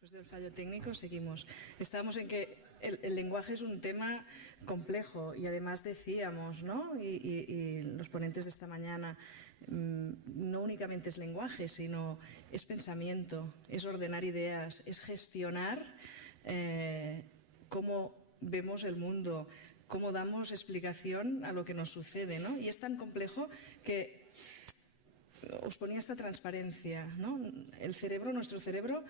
Después del fallo técnico seguimos. Estábamos en que el lenguaje es un tema complejo y además decíamos, ¿no? Y los ponentes de esta mañana, no únicamente es lenguaje, sino es pensamiento, es ordenar ideas, es gestionar cómo vemos el mundo, cómo damos explicación a lo que nos sucede, ¿no? Y es tan complejo que os ponía esta transparencia, ¿no? El cerebro, nuestro cerebro,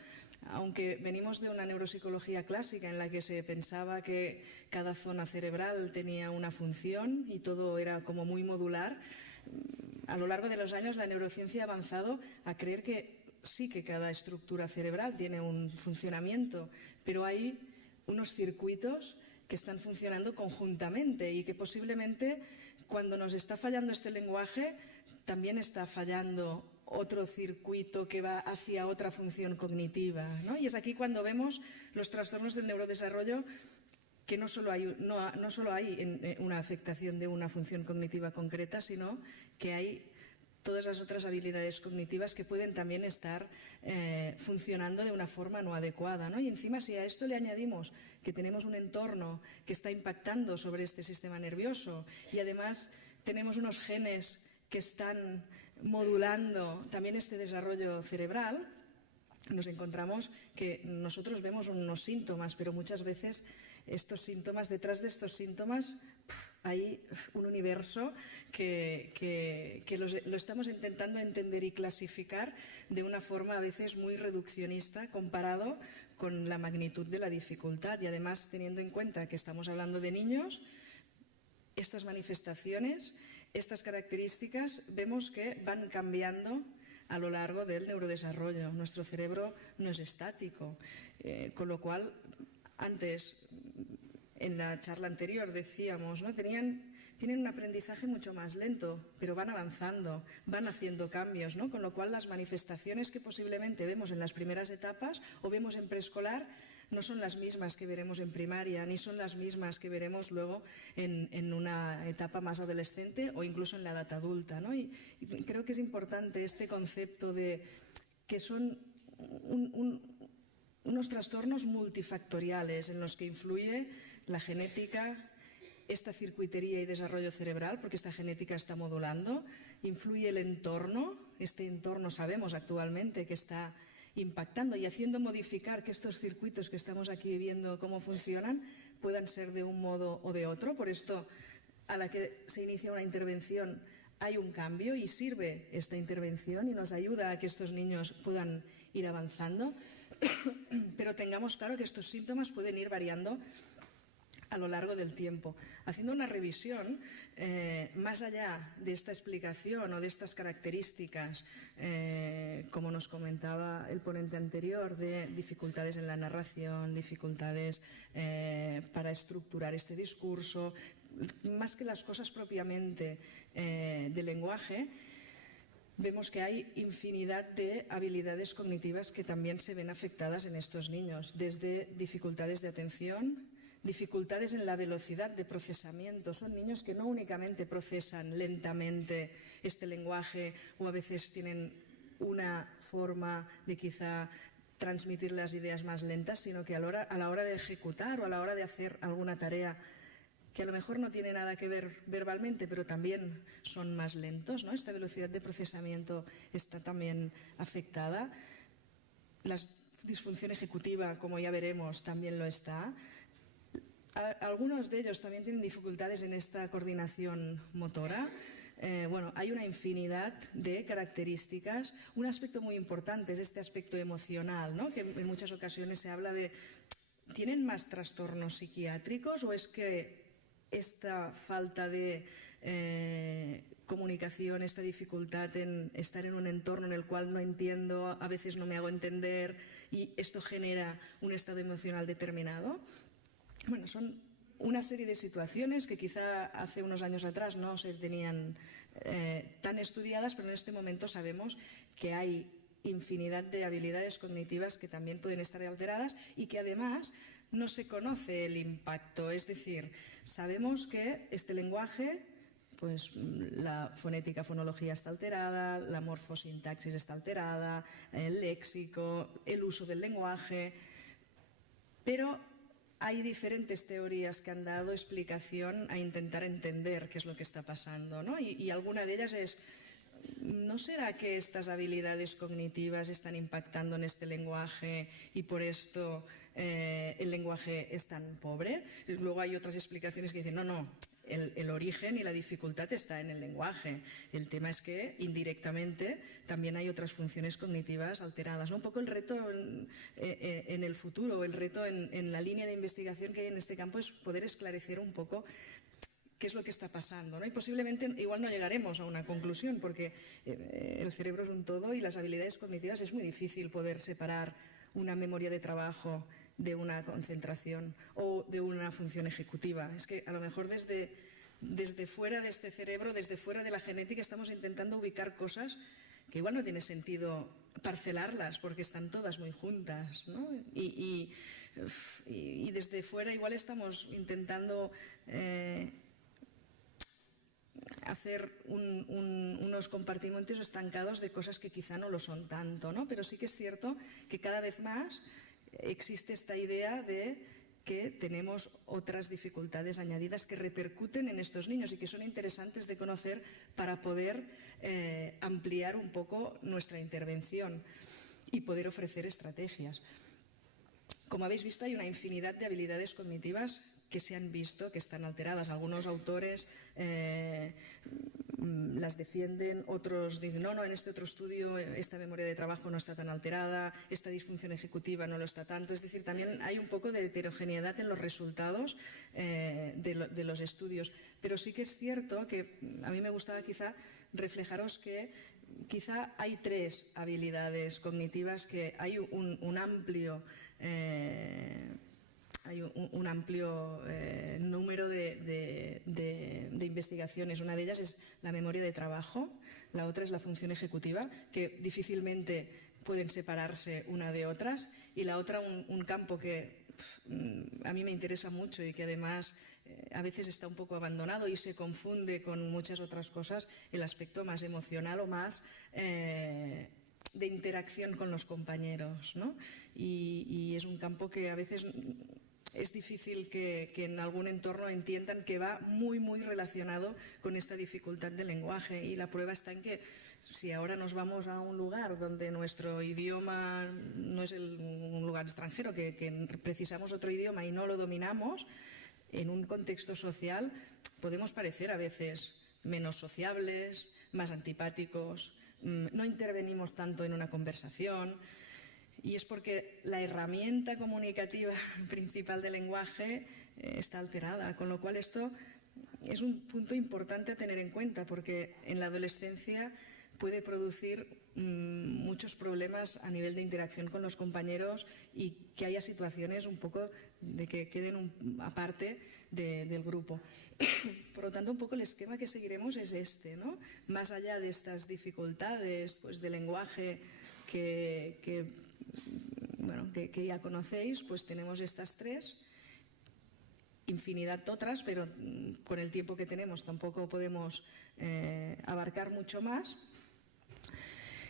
aunque venimos de una neuropsicología clásica en la que se pensaba que cada zona cerebral tenía una función y todo era como muy modular, a lo largo de los años la neurociencia ha avanzado a creer que sí que cada estructura cerebral tiene un funcionamiento, pero hay unos circuitos que están funcionando conjuntamente y que posiblemente cuando nos está fallando este lenguaje también está fallando otro circuito que va hacia otra función cognitiva, ¿no? Y es aquí cuando vemos los trastornos del neurodesarrollo, que no solo hay una afectación de una función cognitiva concreta, sino que hay todas las otras habilidades cognitivas que pueden también estar funcionando de una forma no adecuada, ¿no? Y encima, si a esto le añadimos que tenemos un entorno que está impactando sobre este sistema nervioso y además tenemos unos genes que están modulando también este desarrollo cerebral, nos encontramos que nosotros vemos unos síntomas, pero muchas veces estos síntomas, detrás de estos síntomas hay un universo que lo estamos intentando entender y clasificar de una forma a veces muy reduccionista comparado con la magnitud de la dificultad. Y además, teniendo en cuenta que estamos hablando de niños, estas manifestaciones, estas características, vemos que van cambiando a lo largo del neurodesarrollo. Nuestro cerebro no es estático, con lo cual, antes, en la charla anterior decíamos, ¿no? Tienen un aprendizaje mucho más lento, pero van avanzando, van haciendo cambios, ¿no? Con lo cual las manifestaciones que posiblemente vemos en las primeras etapas o vemos en preescolar no son las mismas que veremos en primaria, ni son las mismas que veremos luego en una etapa más adolescente o incluso en la edad adulta, ¿no? Y creo que es importante este concepto de que son unos trastornos multifactoriales en los que influye la genética, esta circuitería y desarrollo cerebral, porque esta genética está modulando, influye el entorno, este entorno sabemos actualmente que está impactando y haciendo modificar que estos circuitos que estamos aquí viendo cómo funcionan puedan ser de un modo o de otro. Por esto, a la que se inicia una intervención hay un cambio y sirve esta intervención y nos ayuda a que estos niños puedan ir avanzando, pero tengamos claro que estos síntomas pueden ir variando a lo largo del tiempo. Haciendo una revisión, más allá de esta explicación o de estas características, como nos comentaba el ponente anterior, de dificultades en la narración, dificultades para estructurar este discurso, más que las cosas propiamente del lenguaje, vemos que hay infinidad de habilidades cognitivas que también se ven afectadas en estos niños, desde dificultades de atención, dificultades en la velocidad de procesamiento. Son niños que no únicamente procesan lentamente este lenguaje o a veces tienen una forma de quizá transmitir las ideas más lentas, sino que a la hora de ejecutar o a la hora de hacer alguna tarea que a lo mejor no tiene nada que ver verbalmente, pero también son más lentos, ¿no? Esta velocidad de procesamiento está también afectada. La disfunción ejecutiva, como ya veremos, también lo está. Algunos de ellos también tienen dificultades en esta coordinación motora. Bueno, hay una infinidad de características. Un aspecto muy importante es este aspecto emocional, ¿no? Que en muchas ocasiones se habla de ¿tienen más trastornos psiquiátricos o es que esta falta de comunicación, esta dificultad en estar en un entorno en el cual no entiendo, a veces no me hago entender y esto genera un estado emocional determinado? Bueno, son una serie de situaciones que quizá hace unos años atrás no se tenían tan estudiadas, pero en este momento sabemos que hay infinidad de habilidades cognitivas que también pueden estar alteradas y que además no se conoce el impacto. Es decir, sabemos que este lenguaje pues la fonética, fonología está alterada, la morfosintaxis está alterada, el léxico, el uso del lenguaje, pero hay diferentes teorías que han dado explicación a intentar entender qué es lo que está pasando, ¿no? Y alguna de ellas es, ¿no será que estas habilidades cognitivas están impactando en este lenguaje y por esto el lenguaje es tan pobre? Luego hay otras explicaciones que dicen, no, el origen y la dificultad está en el lenguaje. El tema es que indirectamente también hay otras funciones cognitivas alteradas, ¿no? Un poco el reto en el futuro, el reto en la línea de investigación que hay en este campo es poder esclarecer un poco qué es lo que está pasando, ¿no? Y posiblemente igual no llegaremos a una conclusión porque el cerebro es un todo y las habilidades cognitivas es muy difícil poder separar una memoria de trabajo de una concentración o de una función ejecutiva. Es que a lo mejor desde fuera de este cerebro, desde fuera de la genética, estamos intentando ubicar cosas que igual no tiene sentido parcelarlas porque están todas muy juntas, ¿no? Y desde fuera igual estamos intentando hacer unos compartimentos estancados de cosas que quizá no lo son tanto, ¿no? Pero sí que es cierto que cada vez más existe esta idea de que tenemos otras dificultades añadidas que repercuten en estos niños y que son interesantes de conocer para poder ampliar un poco nuestra intervención y poder ofrecer estrategias. Como habéis visto, hay una infinidad de habilidades cognitivas que se han visto que están alteradas. Algunos autores las defienden, otros dicen no, en este otro estudio esta memoria de trabajo no está tan alterada, esta disfunción ejecutiva no lo está tanto. Es decir, también hay un poco de heterogeneidad en los resultados de los estudios. Pero sí que es cierto que a mí me gustaba quizá reflejaros que quizá hay 3 habilidades cognitivas que hay un amplio número de investigaciones. Una de ellas es la memoria de trabajo, la otra es la función ejecutiva, que difícilmente pueden separarse una de otras, y la otra un campo que a mí me interesa mucho y que además a veces está un poco abandonado y se confunde con muchas otras cosas, el aspecto más emocional o más de interacción con los compañeros, ¿no? Y es un campo que a veces es difícil que en algún entorno entiendan que va muy, muy relacionado con esta dificultad del lenguaje. Y la prueba está en que si ahora nos vamos a un lugar donde nuestro idioma no es un lugar extranjero, que precisamos otro idioma y no lo dominamos, en un contexto social podemos parecer a veces menos sociables, más antipáticos, no intervenimos tanto en una conversación. Y es porque la herramienta comunicativa principal del lenguaje está alterada, con lo cual esto es un punto importante a tener en cuenta, porque en la adolescencia puede producir muchos problemas a nivel de interacción con los compañeros y que haya situaciones un poco de que queden aparte del grupo. Por lo tanto, un poco el esquema que seguiremos es este, ¿no? Más allá de estas dificultades pues, de lenguaje que ya conocéis, pues tenemos estas 3, infinidad otras, pero con el tiempo que tenemos tampoco podemos abarcar mucho más.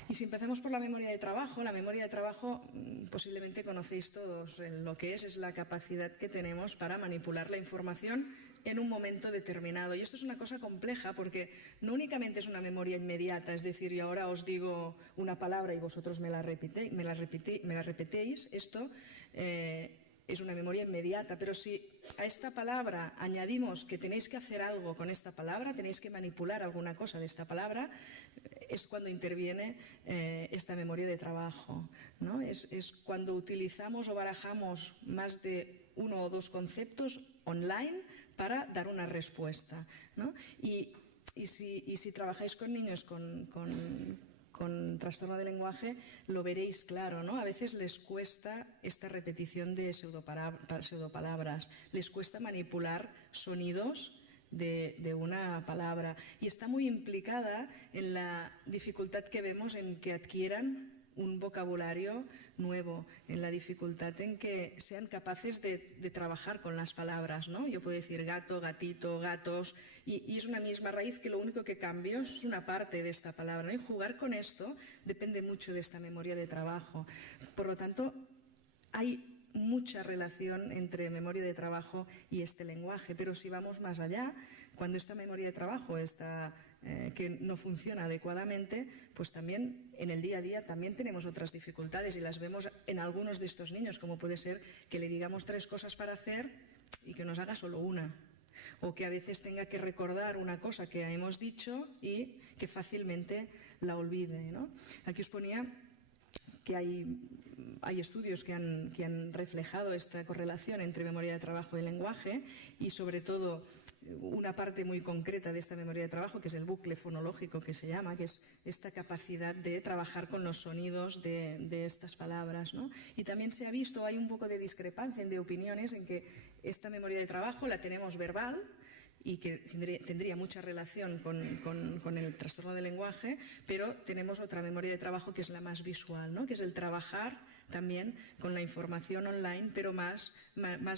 Y si empezamos por la memoria de trabajo posiblemente conocéis todos lo que es la capacidad que tenemos para manipular la información en un momento determinado. Y esto es una cosa compleja porque no únicamente es una memoria inmediata, es decir, yo ahora os digo una palabra y vosotros me la repetéis, esto es una memoria inmediata, pero si a esta palabra añadimos que tenéis que hacer algo con esta palabra, tenéis que manipular alguna cosa de esta palabra, es cuando interviene esta memoria de trabajo, ¿no? Es cuando utilizamos o barajamos más de 1 o 2 conceptos online para dar una respuesta, ¿no? Y si trabajáis con niños con trastorno de lenguaje, lo veréis claro, ¿no? A veces les cuesta esta repetición de pseudopalabras, les cuesta manipular sonidos de una palabra y está muy implicada en la dificultad que vemos en que adquieran un vocabulario nuevo, en la dificultad en que sean capaces de trabajar con las palabras, ¿no? Yo puedo decir gato, gatito, gatos, y es una misma raíz que lo único que cambio es una parte de esta palabra, ¿no? Y jugar con esto depende mucho de esta memoria de trabajo. Por lo tanto, hay mucha relación entre memoria de trabajo y este lenguaje, pero si vamos más allá, cuando esta memoria de trabajo está que no funciona adecuadamente, pues también en el día a día también tenemos otras dificultades y las vemos en algunos de estos niños, como puede ser que le digamos 3 cosas para hacer y que nos haga solo una, o que a veces tenga que recordar una cosa que hemos dicho y que fácilmente la olvide, ¿no? Aquí os ponía que hay estudios que han reflejado esta correlación entre memoria de trabajo y lenguaje, y sobre todo una parte muy concreta de esta memoria de trabajo, que es el bucle fonológico que se llama, que es esta capacidad de trabajar con los sonidos de estas palabras, ¿no? Y también se ha visto, hay un poco de discrepancia de opiniones en que esta memoria de trabajo la tenemos verbal, y que tendría mucha relación con el trastorno del lenguaje, pero tenemos otra memoria de trabajo que es la más visual, ¿no? Que es el trabajar también con la información online, pero más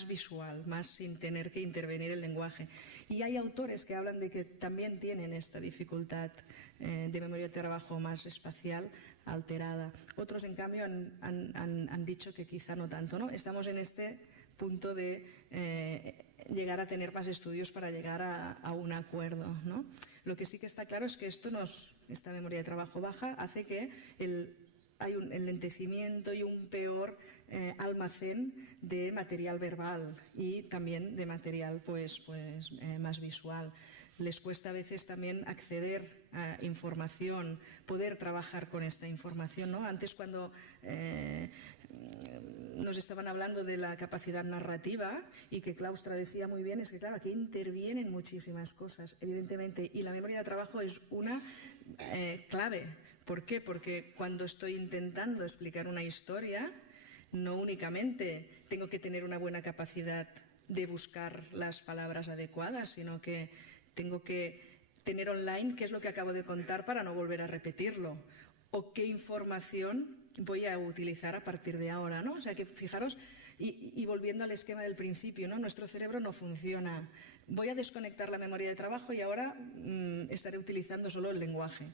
visual, más sin tener que intervenir el lenguaje. Y hay autores que hablan de que también tienen esta dificultad de memoria de trabajo más espacial alterada. Otros, en cambio, han dicho que quizá no tanto, ¿no? Estamos en este punto de llegar a tener más estudios para llegar a un acuerdo, ¿no? Lo que sí que está claro es que esta memoria de trabajo baja hace que hay un enlentecimiento y un peor almacén de material verbal y también de material más visual. Les cuesta a veces también acceder a información, poder trabajar con esta información, ¿no? Antes, cuando nos estaban hablando de la capacidad narrativa, y que Claustra decía muy bien, es que claro, aquí intervienen muchísimas cosas, evidentemente, y la memoria de trabajo es una clave. ¿Por qué? Porque cuando estoy intentando explicar una historia, no únicamente tengo que tener una buena capacidad de buscar las palabras adecuadas, sino que tengo que tener online qué es lo que acabo de contar para no volver a repetirlo, o qué información voy a utilizar a partir de ahora, ¿no? O sea que fijaros, y volviendo al esquema del principio, ¿no? Nuestro cerebro no funciona. Voy a desconectar la memoria de trabajo y ahora estaré utilizando solo el lenguaje.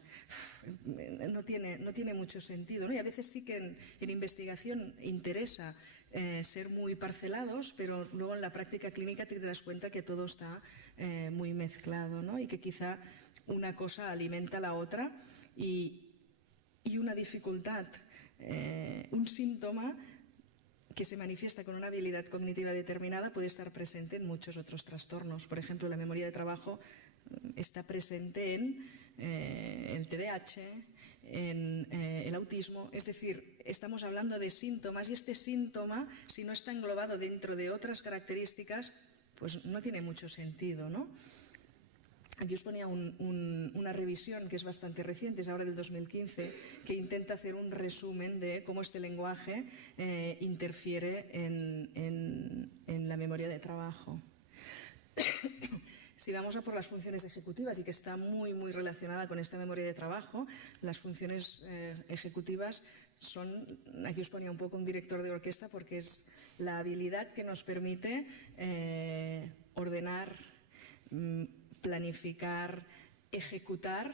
No tiene mucho sentido, ¿no? Y a veces sí que en investigación interesa ser muy parcelados, pero luego en la práctica clínica te das cuenta que todo está muy mezclado, ¿no? Y que quizá una cosa alimenta a la otra, y una dificultad, un síntoma que se manifiesta con una habilidad cognitiva determinada puede estar presente en muchos otros trastornos. Por ejemplo, la memoria de trabajo está presente en el TDAH, en el autismo. Es decir, estamos hablando de síntomas, y este síntoma, si no está englobado dentro de otras características, pues no tiene mucho sentido, ¿no? Aquí os ponía una revisión que es bastante reciente, es ahora del 2015, que intenta hacer un resumen de cómo este lenguaje interfiere en la memoria de trabajo. Si vamos a por las funciones ejecutivas, y que está muy relacionada con esta memoria de trabajo, las funciones ejecutivas son, aquí os ponía un poco un director de orquesta, porque es la habilidad que nos permite ordenar, planificar, ejecutar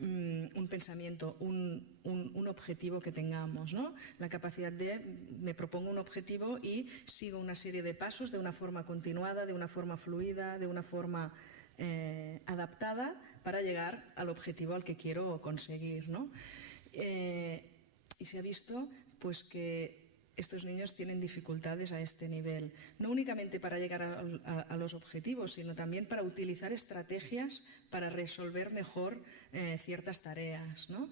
un pensamiento, un objetivo que tengamos, ¿no? La capacidad de, me propongo un objetivo y sigo una serie de pasos de una forma continuada, de una forma fluida, de una forma adaptada para llegar al objetivo al que quiero conseguir, ¿no? Y se ha visto pues que estos niños tienen dificultades a este nivel, no únicamente para llegar a los objetivos, sino también para utilizar estrategias para resolver mejor ciertas tareas, ¿no?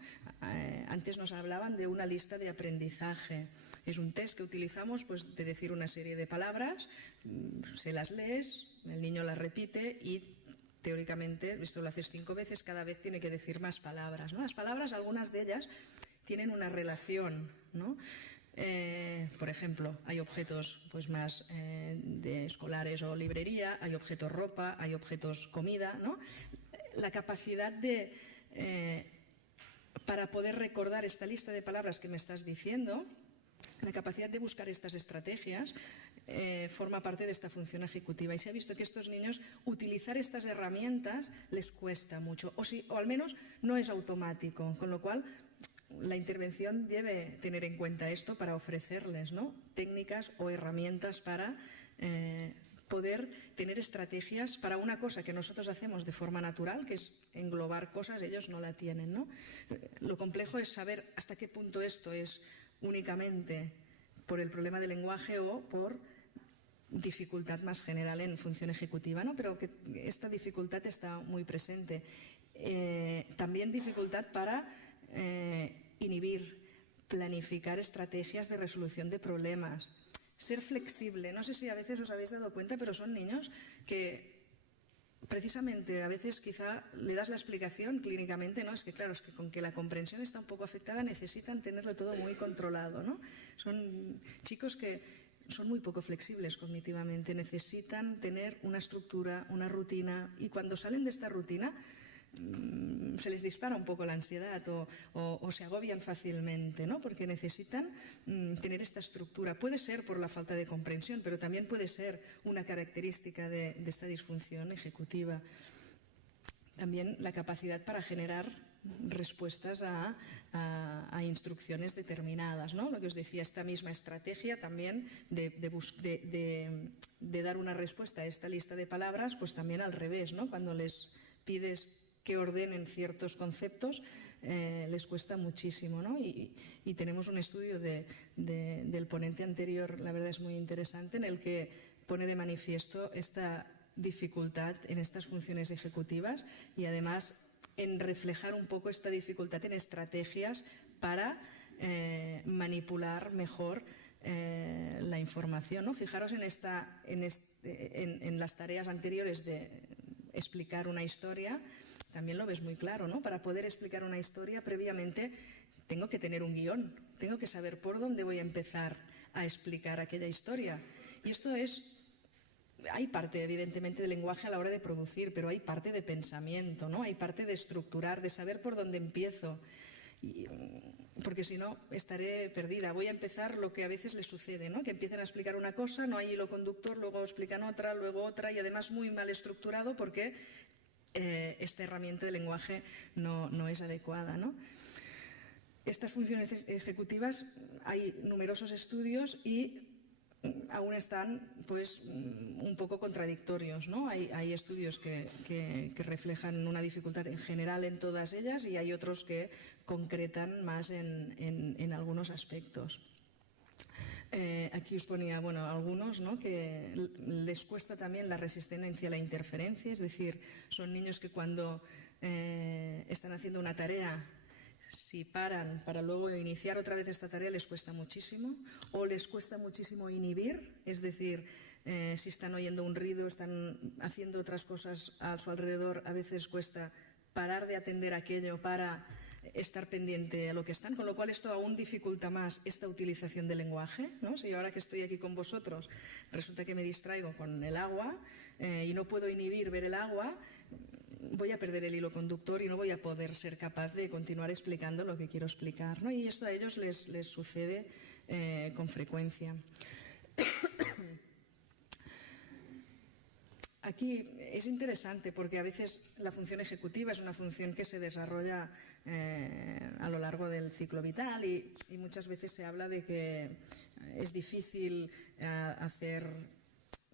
Antes nos hablaban de una lista de aprendizaje. Es un test que utilizamos, pues, de decir una serie de palabras, se las lees, el niño las repite y teóricamente, esto lo haces 5 veces, cada vez tiene que decir más palabras, ¿no? Las palabras, algunas de ellas tienen una relación, ¿no? Por ejemplo, hay objetos pues más de escolares o librería, hay objetos ropa, hay objetos comida, ¿no? La capacidad de para poder recordar esta lista de palabras que me estás diciendo, la capacidad de buscar estas estrategias forma parte de esta función ejecutiva, y se ha visto que estos niños utilizar estas herramientas les cuesta mucho, o al menos no es automático, con lo cual la intervención debe tener en cuenta esto para ofrecerles, ¿no?, técnicas o herramientas para poder tener estrategias para una cosa que nosotros hacemos de forma natural, que es englobar cosas, ellos no la tienen, ¿no? Lo complejo es saber hasta qué punto esto es únicamente por el problema del lenguaje o por dificultad más general en función ejecutiva, ¿no? Pero que esta dificultad está muy presente. También dificultad para inhibir, planificar estrategias de resolución de problemas, ser flexible. No sé si a veces os habéis dado cuenta, pero son niños que precisamente a veces quizá le das la explicación clínicamente, ¿no? Es que claro, es que con que la comprensión está un poco afectada necesitan tenerlo todo muy controlado, ¿no? Son chicos que son muy poco flexibles cognitivamente, necesitan tener una estructura, una rutina, y cuando salen de esta rutina se les dispara un poco la ansiedad o se agobian fácilmente, ¿no? Porque necesitan tener esta estructura. Puede ser por la falta de comprensión, pero también puede ser una característica de esta disfunción ejecutiva. También la capacidad para generar respuestas a instrucciones determinadas, ¿no? Lo que os decía, esta misma estrategia también de dar una respuesta a esta lista de palabras, pues también al revés, ¿no? Cuando les pides que ordenen ciertos conceptos, les cuesta muchísimo, ¿no? Y tenemos un estudio del ponente anterior, la verdad es muy interesante, en el que pone de manifiesto esta dificultad en estas funciones ejecutivas y además en reflejar un poco esta dificultad en estrategias para manipular mejor la información, ¿no? Fijaros en las tareas anteriores de explicar una historia. También lo ves muy claro, ¿no? Para poder explicar una historia previamente tengo que tener un guión, tengo que saber por dónde voy a empezar a explicar aquella historia. Y esto hay parte evidentemente de lenguaje a la hora de producir, pero hay parte de pensamiento, ¿no? Hay parte de estructurar, de saber por dónde empiezo, porque si no estaré perdida. Voy a empezar lo que a veces les sucede, ¿no? Que empiezan a explicar una cosa, no hay hilo conductor, luego explican otra, luego otra, y además muy mal estructurado porque esta herramienta de lenguaje no es adecuada, ¿no? Estas funciones ejecutivas hay numerosos estudios y aún están pues un poco contradictorios, ¿no? Hay estudios que reflejan una dificultad en general en todas ellas y hay otros que concretan más en algunos aspectos. Aquí os ponía, bueno, algunos, ¿no?, que les cuesta también la resistencia a la interferencia, es decir, son niños que cuando están haciendo una tarea, si paran para luego iniciar otra vez esta tarea les cuesta muchísimo, o les cuesta muchísimo inhibir, es decir, si están oyendo un ruido, están haciendo otras cosas a su alrededor, a veces cuesta parar de atender aquello para estar pendiente a lo que están, con lo cual esto aún dificulta más esta utilización del lenguaje, ¿no? Si ahora que estoy aquí con vosotros resulta que me distraigo con el agua y no puedo inhibir ver el agua, voy a perder el hilo conductor y no voy a poder ser capaz de continuar explicando lo que quiero explicar, ¿no? Y esto a ellos les sucede con frecuencia. Aquí es interesante porque a veces la función ejecutiva es una función que se desarrolla a lo largo del ciclo vital y muchas veces se habla de que es difícil hacer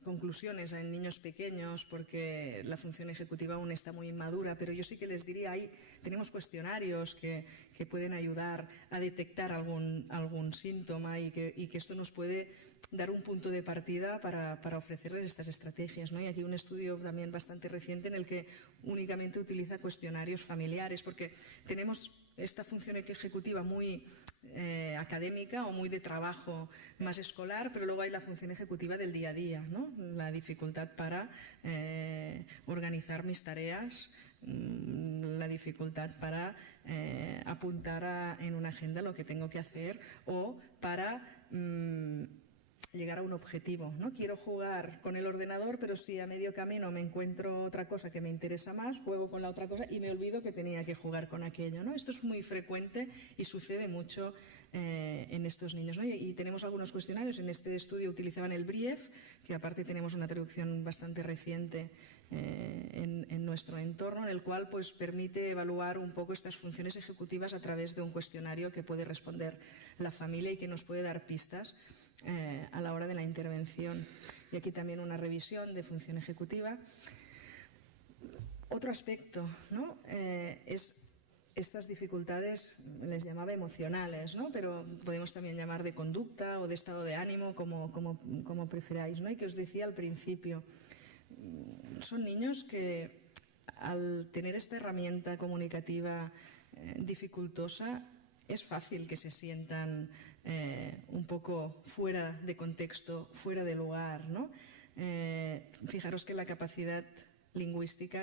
conclusiones en niños pequeños porque la función ejecutiva aún está muy inmadura, pero yo sí que les diría, tenemos cuestionarios que pueden ayudar a detectar algún síntoma y que esto nos puede dar un punto de partida para ofrecerles estas estrategias, ¿no? Y aquí un estudio también bastante reciente en el que únicamente utiliza cuestionarios familiares, porque tenemos esta función ejecutiva muy académica o muy de trabajo más escolar, pero luego hay la función ejecutiva del día a día, ¿no? La dificultad para organizar mis tareas, la dificultad para apuntar en una agenda lo que tengo que hacer o para llegar a un objetivo, ¿no? Quiero jugar con el ordenador, pero si a medio camino me encuentro otra cosa que me interesa más, juego con la otra cosa y me olvido que tenía que jugar con aquello, ¿no? Esto es muy frecuente y sucede mucho en estos niños, ¿no? Y tenemos algunos cuestionarios. En este estudio utilizaban el BRIEF, que aparte tenemos una traducción bastante reciente en nuestro entorno, en el cual pues permite evaluar un poco estas funciones ejecutivas a través de un cuestionario que puede responder la familia y que nos puede dar pistas a la hora de la intervención. Y aquí también una revisión de función ejecutiva. Otro aspecto, ¿no? Es estas dificultades, les llamaba emocionales, ¿no? Pero podemos también llamar de conducta o de estado de ánimo, como preferáis, ¿no? Y que os decía al principio, son niños que al tener esta herramienta comunicativa dificultosa, es fácil que se sientan un poco fuera de contexto, fuera de lugar, ¿no? Fijaros que la capacidad lingüística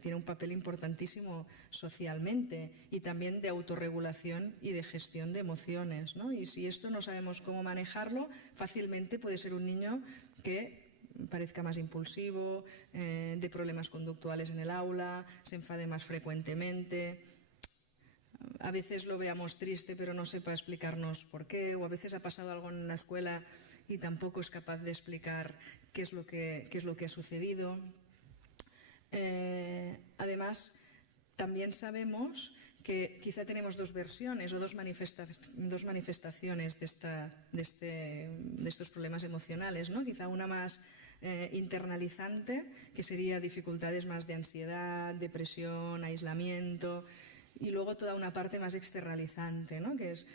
tiene un papel importantísimo socialmente y también de autorregulación y de gestión de emociones, ¿no? Y si esto no sabemos cómo manejarlo, fácilmente puede ser un niño que parezca más impulsivo, de problemas conductuales en el aula, se enfade más frecuentemente. A veces lo veamos triste pero no sepa explicarnos por qué, o a veces ha pasado algo en la escuela y tampoco es capaz de explicar qué es lo que ha sucedido. Además, también sabemos que quizá tenemos dos versiones o dos manifestaciones de estos problemas emocionales, ¿no? Quizá una más internalizante, que sería dificultades más de ansiedad, depresión, aislamiento, y luego toda una parte más externalizante, ¿no? Que es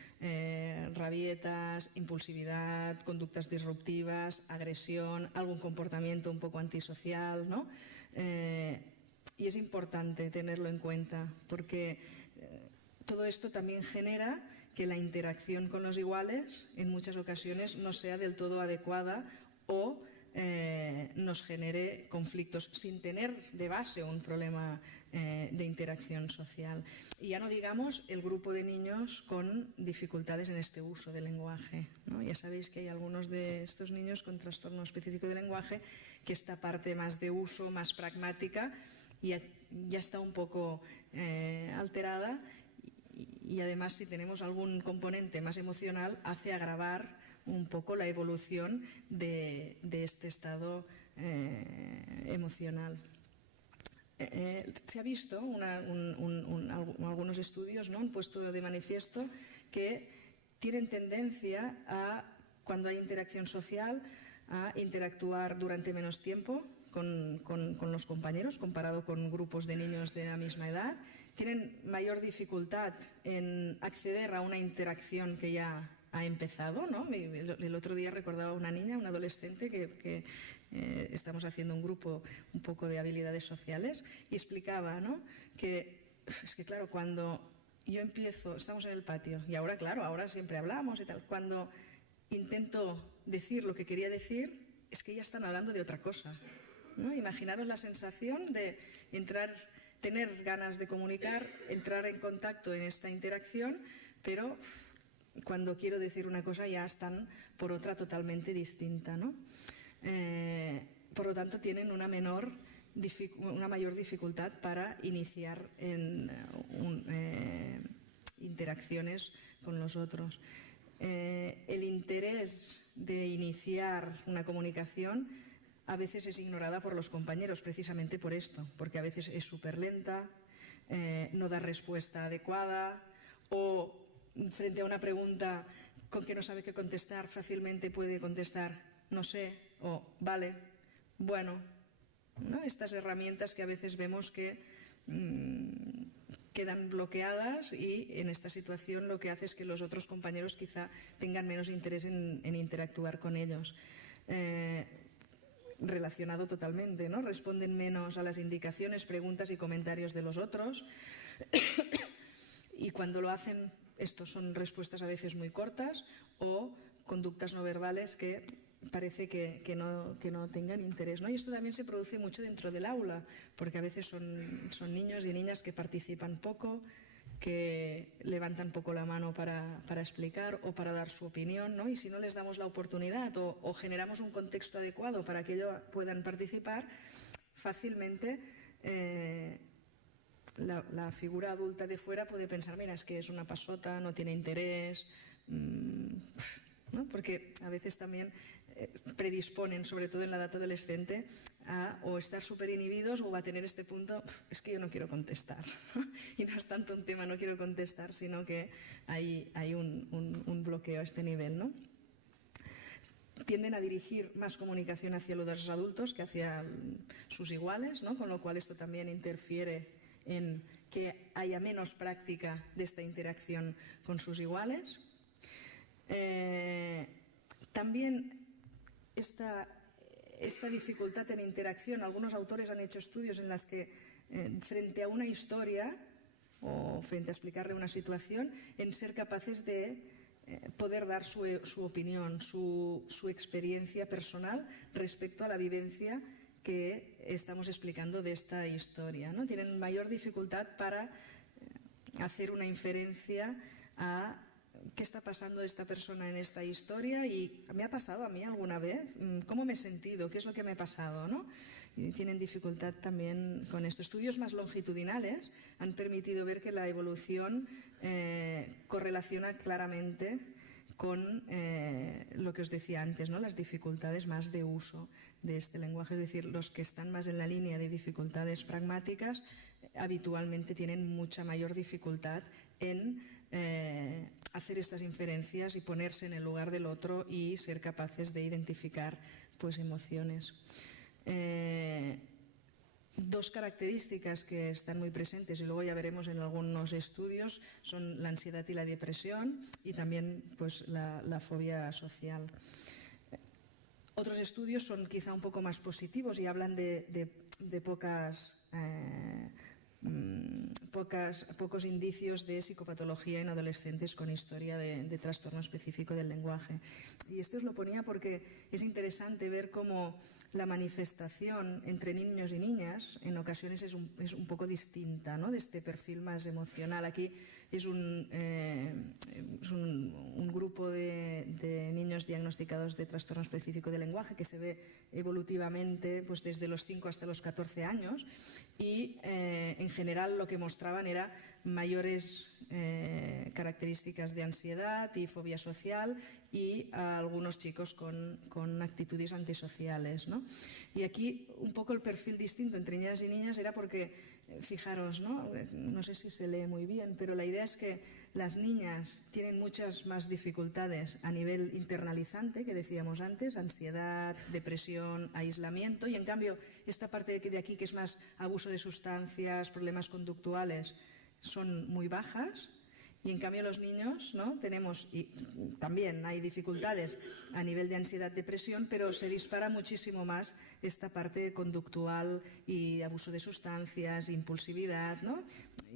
rabietas, impulsividad, conductas disruptivas, agresión, algún comportamiento un poco antisocial, ¿no? Y es importante tenerlo en cuenta porque todo esto también genera que la interacción con los iguales en muchas ocasiones no sea del todo adecuada o nos genere conflictos sin tener de base un problema de interacción social. Y ya no digamos el grupo de niños con dificultades en este uso del lenguaje, ¿no? Ya sabéis que hay algunos de estos niños con trastorno específico del lenguaje que esta parte más de uso, más pragmática, ya está un poco alterada y además si tenemos algún componente más emocional hace agravar un poco la evolución de este estado emocional. Se ha visto, algunos estudios, ¿no?, han puesto de manifiesto que tienen tendencia a, cuando hay interacción social, a interactuar durante menos tiempo con los compañeros comparado con grupos de niños de la misma edad. Tienen mayor dificultad en acceder a una interacción que ya ha empezado, ¿no? El otro día recordaba una niña, una adolescente que estamos haciendo un grupo un poco de habilidades sociales y explicaba, ¿no?, que es que claro, cuando yo empiezo, estamos en el patio y ahora claro, ahora siempre hablamos y tal, cuando intento decir lo que quería decir es que ya están hablando de otra cosa, ¿no? Imaginaros la sensación de tener ganas de comunicar, entrar en contacto en esta interacción, pero cuando quiero decir una cosa ya están por otra totalmente distinta, ¿no? Por lo tanto, tienen una mayor dificultad para iniciar interacciones con los otros. El interés de iniciar una comunicación a veces es ignorada por los compañeros precisamente por esto, porque a veces es súper lenta, no da respuesta adecuada o frente a una pregunta con que no sabe qué contestar, fácilmente puede contestar no sé o vale, bueno, ¿no? Estas herramientas que a veces vemos que quedan bloqueadas y en esta situación lo que hace es que los otros compañeros quizá tengan menos interés en interactuar con ellos. Relacionado totalmente, ¿no? Responden menos a las indicaciones, preguntas y comentarios de los otros y cuando lo hacen, estos son respuestas a veces muy cortas o conductas no verbales que parece que no tengan interés, ¿no? Y esto también se produce mucho dentro del aula, porque a veces son niños y niñas que participan poco, que levantan poco la mano para explicar o para dar su opinión, ¿no? Y si no les damos la oportunidad o generamos un contexto adecuado para que ellos puedan participar, fácilmente la figura adulta de fuera puede pensar, mira, es que es una pasota, no tiene interés, ¿no? Porque a veces también predisponen, sobre todo en la edad adolescente, a o estar súper inhibidos o a tener este punto, es que yo no quiero contestar. Y no es tanto un tema no quiero contestar, sino que hay un bloqueo a este nivel, ¿no? Tienden a dirigir más comunicación hacia los adultos que hacia sus iguales, ¿no? Con lo cual esto también interfiere en que haya menos práctica de esta interacción con sus iguales. También esta dificultad en interacción, algunos autores han hecho estudios en los que frente a una historia o frente a explicarle una situación, en ser capaces de poder dar su opinión, su experiencia personal respecto a la vivencia que estamos explicando de esta historia, ¿no? Tienen mayor dificultad para hacer una inferencia a qué está pasando esta persona en esta historia y me ha pasado a mí alguna vez, cómo me he sentido, qué es lo que me ha pasado, ¿no? Y tienen dificultad también con esto. Estudios más longitudinales han permitido ver que la evolución correlaciona claramente con lo que os decía antes, ¿no? Las dificultades más de uso de este lenguaje, es decir, los que están más en la línea de dificultades pragmáticas habitualmente tienen mucha mayor dificultad en hacer estas inferencias y ponerse en el lugar del otro y ser capaces de identificar pues, emociones. Dos características que están muy presentes y luego ya veremos en algunos estudios son la ansiedad y la depresión y también pues, la fobia social. Otros estudios son quizá un poco más positivos y hablan de pocos indicios de psicopatología en adolescentes con historia de trastorno específico del lenguaje. Y esto os lo ponía porque es interesante ver cómo la manifestación entre niños y niñas en ocasiones es un poco distinta, ¿no? De este perfil más emocional. Aquí es un grupo de niños diagnosticados de trastorno específico del lenguaje que se ve evolutivamente pues, desde los 5 hasta los 14 años y en general lo que mostraban era mayores características de ansiedad y fobia social y a algunos chicos con actitudes antisociales, ¿no? Y aquí un poco el perfil distinto entre niñas y niñas era porque, fijaros, no sé si se lee muy bien, pero la idea es que las niñas tienen muchas más dificultades a nivel internalizante, que decíamos antes, ansiedad, depresión, aislamiento, y en cambio esta parte de aquí que es más abuso de sustancias, problemas conductuales, son muy bajas. Y en cambio los niños, ¿no? Tenemos, y también hay dificultades a nivel de ansiedad, depresión, pero se dispara muchísimo más esta parte conductual y abuso de sustancias, impulsividad, ¿no?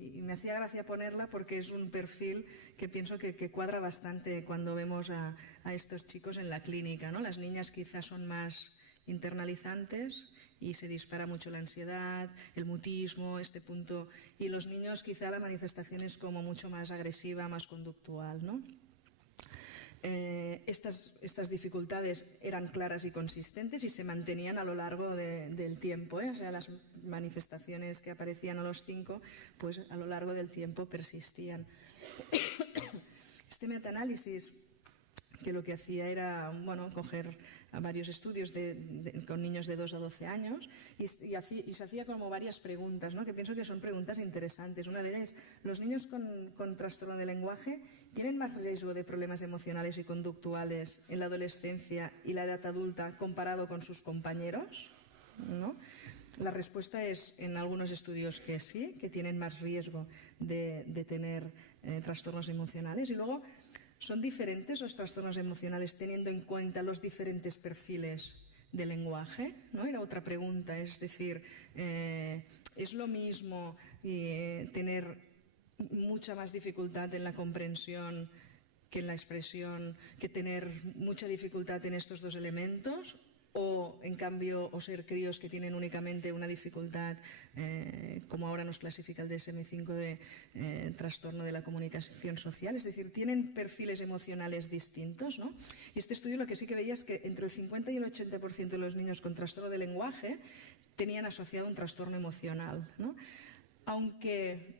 Y me hacía gracia ponerla porque es un perfil que pienso que cuadra bastante cuando vemos a estos chicos en la clínica, ¿no? Las niñas quizás son más internalizantes y se dispara mucho la ansiedad, el mutismo, este punto. Y los niños quizá la manifestación es como mucho más agresiva, más conductual, ¿no? Estas dificultades eran claras y consistentes y se mantenían a lo largo del tiempo, O sea, las manifestaciones que aparecían a los 5, pues a lo largo del tiempo persistían. Este metaanálisis, que lo que hacía era, coger a varios estudios con niños de 2 a 12 años y se hacía como varias preguntas, ¿no? Que pienso que son preguntas interesantes. Una de ellas es, ¿los niños con trastorno de lenguaje tienen más riesgo de problemas emocionales y conductuales en la adolescencia y la edad adulta comparado con sus compañeros? ¿No? La respuesta es en algunos estudios que sí, que tienen más riesgo de tener trastornos emocionales. Y luego, ¿son diferentes los trastornos emocionales teniendo en cuenta los diferentes perfiles de lenguaje? ¿No? Era otra pregunta, es decir, ¿es lo mismo tener mucha más dificultad en la comprensión que en la expresión, que tener mucha dificultad en estos dos elementos? o en cambio, o ser críos que tienen únicamente una dificultad, como ahora nos clasifica el DSM-5 de trastorno de la comunicación social, es decir, tienen perfiles emocionales distintos, ¿no? Y este estudio lo que sí que veía es que entre el 50 y el 80% de los niños con trastorno de lenguaje tenían asociado un trastorno emocional, ¿no? Aunque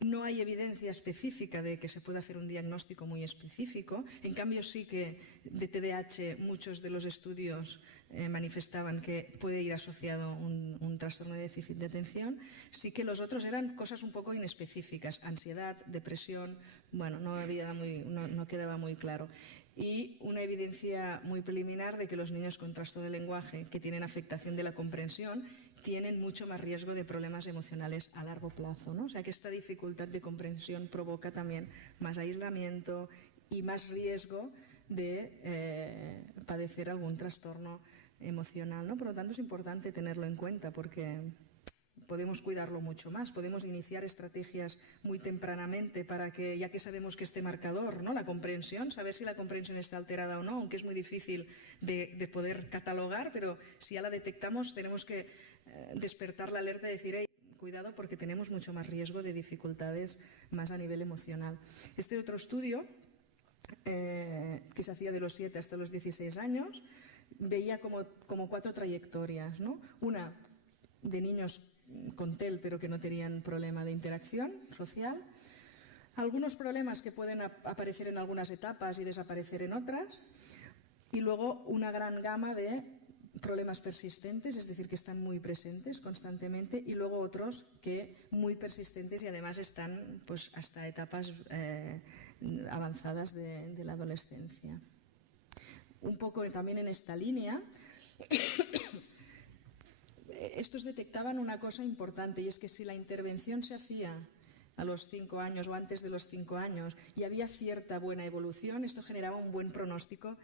no hay evidencia específica de que se pueda hacer un diagnóstico muy específico. En cambio, sí que de TDAH muchos de los estudios manifestaban que puede ir asociado un trastorno de déficit de atención. Sí que los otros eran cosas un poco inespecíficas, ansiedad, depresión, bueno, no quedaba muy claro. Y una evidencia muy preliminar de que los niños con trastorno de lenguaje que tienen afectación de la comprensión tienen mucho más riesgo de problemas emocionales a largo plazo, ¿no? O sea que esta dificultad de comprensión provoca también más aislamiento y más riesgo de padecer algún trastorno emocional, ¿no? Por lo tanto, es importante tenerlo en cuenta porque podemos cuidarlo mucho más, podemos iniciar estrategias muy tempranamente para que, ya que sabemos que este marcador, ¿no?, la comprensión, saber si la comprensión está alterada o no, aunque es muy difícil de poder catalogar, pero si ya la detectamos tenemos que despertar la alerta y decir, hey, cuidado porque tenemos mucho más riesgo de dificultades más a nivel emocional. Este otro estudio, que se hacía de los 7 hasta los 16 años, veía como 4 trayectorias, ¿no? Una de niños con TEL pero que no tenían problema de interacción social, algunos problemas que pueden aparecer en algunas etapas y desaparecer en otras, y luego una gran gama de problemas persistentes, es decir, que están muy presentes constantemente, y luego otros que muy persistentes y además están pues hasta etapas avanzadas de la adolescencia. Un poco también en esta línea, estos detectaban una cosa importante, y es que si la intervención se hacía a los 5 años o antes de los 5 años y había cierta buena evolución, esto generaba un buen pronóstico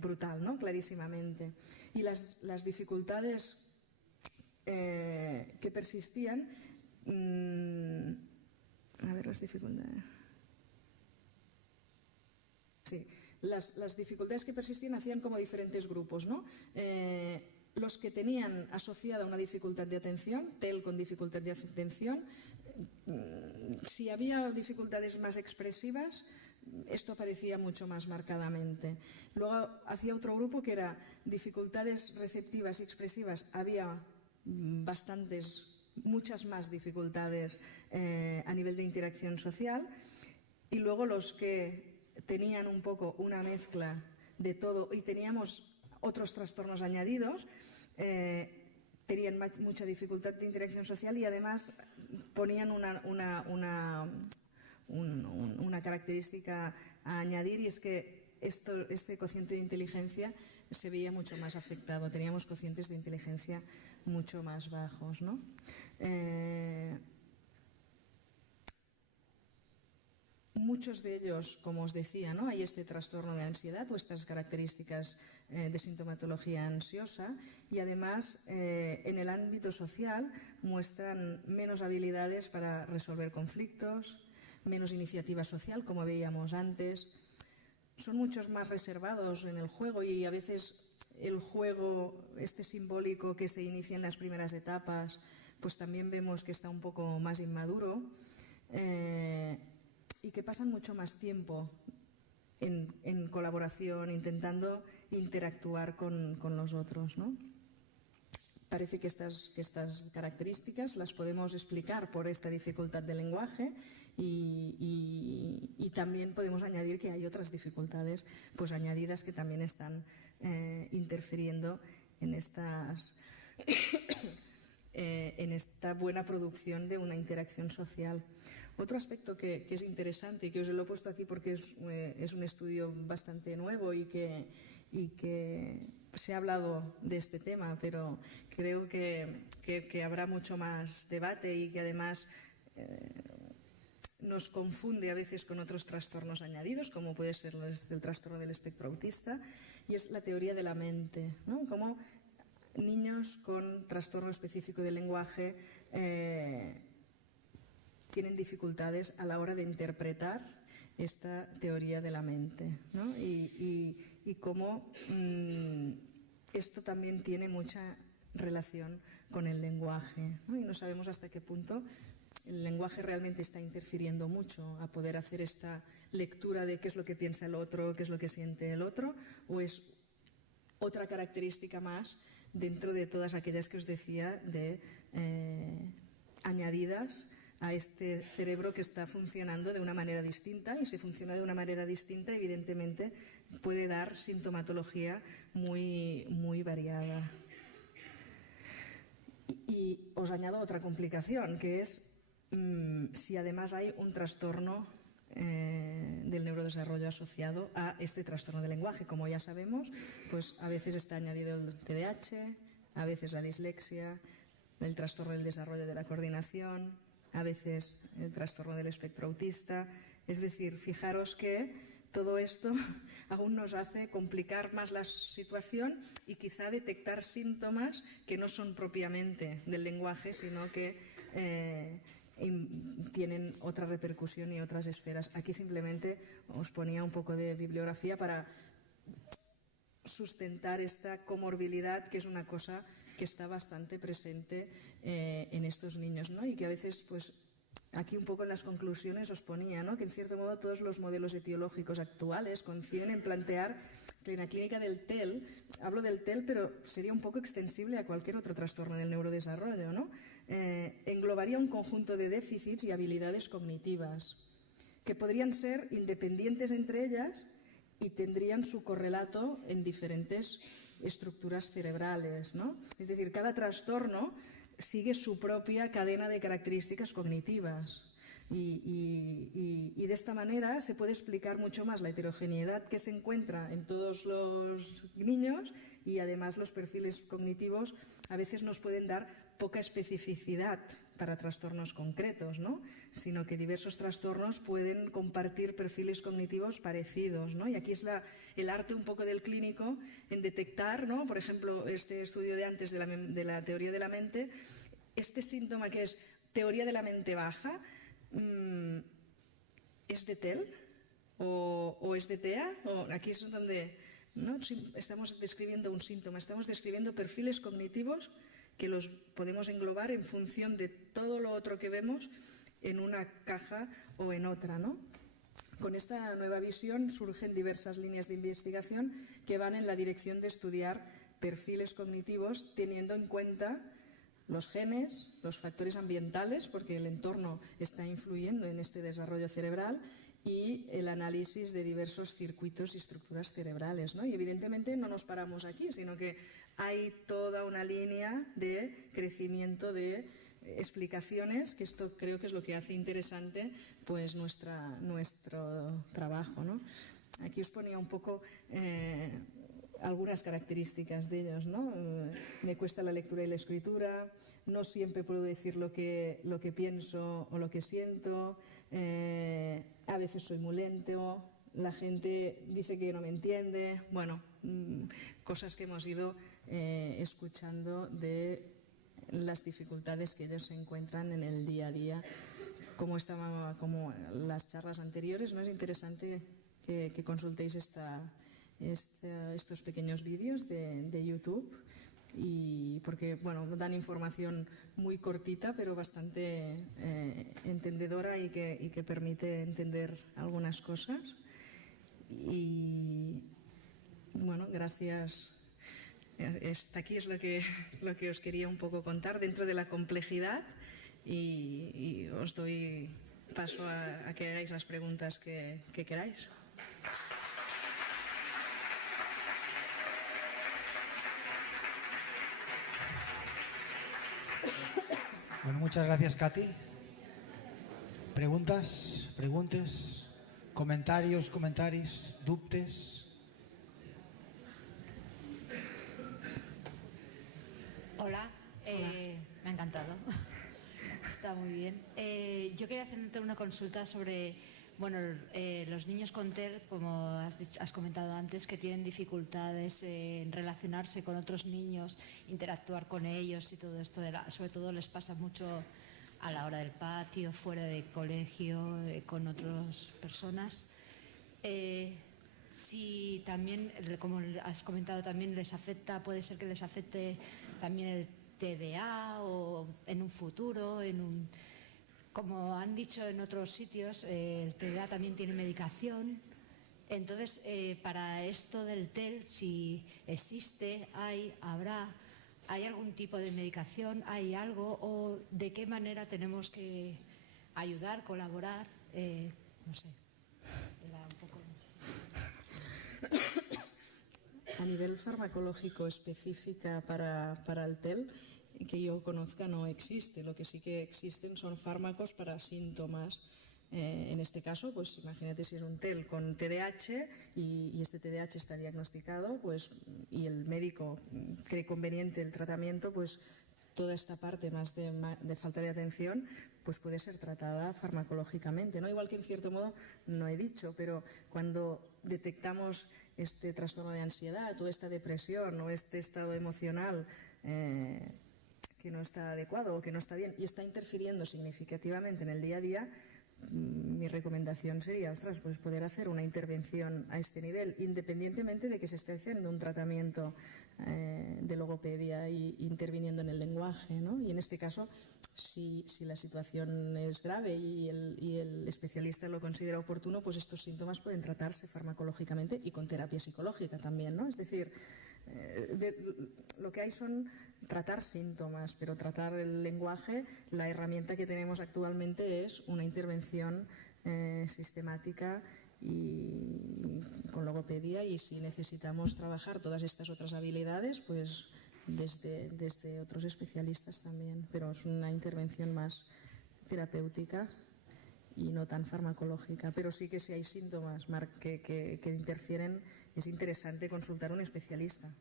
brutal, ¿no?, clarísimamente. Y las dificultades que persistían, las dificultades. Sí, las dificultades que persistían hacían como diferentes grupos, ¿no? Los que tenían asociada una dificultad de atención, TEL con dificultad de atención, si había dificultades más expresivas, esto aparecía mucho más marcadamente. Luego hacía otro grupo que era dificultades receptivas y expresivas, había muchas más dificultades a nivel de interacción social, y luego los que tenían un poco una mezcla de todo y teníamos otros trastornos añadidos, tenían mucha dificultad de interacción social y además ponían una característica a añadir, y es que este cociente de inteligencia se veía mucho más afectado, teníamos cocientes de inteligencia mucho más bajos, ¿no? Muchos de ellos, como os decía, ¿no?, hay este trastorno de ansiedad o estas características de sintomatología ansiosa, y además en el ámbito social muestran menos habilidades para resolver conflictos, menos iniciativa social, como veíamos antes, son muchos más reservados en el juego, y a veces el juego este simbólico que se inicia en las primeras etapas, pues también vemos que está un poco más inmaduro, y que pasan mucho más tiempo en colaboración, intentando interactuar con los otros, ¿no? Parece que estas características las podemos explicar por esta dificultad del lenguaje, y también podemos añadir que hay otras dificultades pues añadidas que también están interfiriendo en esta buena producción de una interacción social. Otro aspecto que es interesante y que os lo he puesto aquí porque es un estudio bastante nuevo y que se ha hablado de este tema, pero creo que habrá mucho más debate y que además nos confunde a veces con otros trastornos añadidos, como puede ser el trastorno del espectro autista, y es la teoría de la mente, ¿no? Cómo niños con trastorno específico del lenguaje tienen dificultades a la hora de interpretar esta teoría de la mente, ¿no? Y y cómo esto también tiene mucha relación con el lenguaje, ¿no? Y no sabemos hasta qué punto el lenguaje realmente está interfiriendo mucho a poder hacer esta lectura de qué es lo que piensa el otro, qué es lo que siente el otro, o es otra característica más dentro de todas aquellas que os decía de añadidas a este cerebro que está funcionando de una manera distinta, y si funciona de una manera distinta, evidentemente puede dar sintomatología muy, muy variada. Y os añado otra complicación, que es si además hay un trastorno del neurodesarrollo asociado a este trastorno del lenguaje. Como ya sabemos, pues a veces está añadido el TDAH, a veces la dislexia, el trastorno del desarrollo de la coordinación, a veces el trastorno del espectro autista. Es decir, fijaros que todo esto aún nos hace complicar más la situación y quizá detectar síntomas que no son propiamente del lenguaje, sino que tienen otra repercusión y otras esferas. Aquí simplemente os ponía un poco de bibliografía para sustentar esta comorbilidad, que es una cosa que está bastante presente en estos niños, ¿no? Y que a veces, pues, aquí un poco en las conclusiones os ponía, ¿no?, que en cierto modo todos los modelos etiológicos actuales coinciden en plantear que en la clínica del TEL, hablo del TEL, pero sería un poco extensible a cualquier otro trastorno del neurodesarrollo, ¿no?, englobaría un conjunto de déficits y habilidades cognitivas que podrían ser independientes entre ellas y tendrían su correlato en diferentes estructuras cerebrales, ¿no? Es decir, cada trastorno sigue su propia cadena de características cognitivas y de esta manera se puede explicar mucho más la heterogeneidad que se encuentra en todos los niños, y además los perfiles cognitivos a veces nos pueden dar poca especificidad para trastornos concretos, ¿no?, sino que diversos trastornos pueden compartir perfiles cognitivos parecidos, ¿no? Y aquí es el arte un poco del clínico en detectar, ¿no?, por ejemplo, este estudio de antes de la teoría de la mente, este síntoma que es teoría de la mente baja, ¿es de TEL o es de TEA? Aquí es donde, ¿no?, estamos describiendo un síntoma, estamos describiendo perfiles cognitivos que los podemos englobar en función de todo lo otro que vemos en una caja o en otra, ¿no? Con esta nueva visión surgen diversas líneas de investigación que van en la dirección de estudiar perfiles cognitivos teniendo en cuenta los genes, los factores ambientales, porque el entorno está influyendo en este desarrollo cerebral, y el análisis de diversos circuitos y estructuras cerebrales, ¿no? Y evidentemente no nos paramos aquí, sino que hay toda una línea de crecimiento de explicaciones, que esto creo que es lo que hace interesante pues nuestro trabajo, ¿no? Aquí os ponía un poco algunas características de ellos, ¿no? Me cuesta la lectura y la escritura, no siempre puedo decir lo que pienso o lo que siento, a veces soy muy lento, la gente dice que no me entiende, bueno, cosas que hemos ido escuchando de las dificultades que ellos se encuentran en el día a día, como las charlas anteriores, ¿no? Es interesante que consultéis estos pequeños vídeos de YouTube, y porque bueno, dan información muy cortita pero bastante entendedora y que permite entender algunas cosas. Y bueno, gracias. Hasta aquí es lo que os quería un poco contar dentro de la complejidad, y os doy paso a que hagáis las preguntas que queráis. Bueno, muchas gracias, Katy. Preguntes, comentaris, dubtes? Hola. Me ha encantado. Está muy bien. Yo quería hacerte una consulta sobre, bueno, los niños con TEL, como has comentado antes, que tienen dificultades en relacionarse con otros niños, interactuar con ellos y todo esto. Sobre todo les pasa mucho a la hora del patio, fuera de colegio, con otras personas. si también, como has comentado, también les afecta, puede ser que les afecte también el TDA o en un futuro, como han dicho en otros sitios, el TDA también tiene medicación. Entonces, para esto del TEL, si existe, ¿hay algún tipo de medicación? ¿Hay algo? ¿O de qué manera tenemos que ayudar, colaborar? No sé. Era un poco... A nivel farmacológico específica para el TEL, que yo conozca, no existe. Lo que sí que existen son fármacos para síntomas. En este caso, pues imagínate si es un TEL con TDAH y este TDAH está diagnosticado, pues, y el médico cree conveniente el tratamiento, pues toda esta parte más de falta de atención pues puede ser tratada farmacológicamente, ¿no? Igual que en cierto modo, no he dicho, pero cuando detectamos este trastorno de ansiedad o esta depresión o este estado emocional que no está adecuado o que no está bien y está interfiriendo significativamente en el día a día, mi recomendación sería, ostras, pues poder hacer una intervención a este nivel, independientemente de que se esté haciendo un tratamiento de logopedia y interviniendo en el lenguaje, ¿no? Y en este caso, si la situación es grave y el especialista lo considera oportuno, pues estos síntomas pueden tratarse farmacológicamente y con terapia psicológica también, ¿no? Es decir, lo que hay son tratar síntomas, pero tratar el lenguaje, la herramienta que tenemos actualmente es una intervención sistemática y con logopedia, y si necesitamos trabajar todas estas otras habilidades, pues desde otros especialistas también, pero es una intervención más terapéutica y no tan farmacológica. Pero sí que si hay síntomas que interfieren, es interesante consultar a un especialista.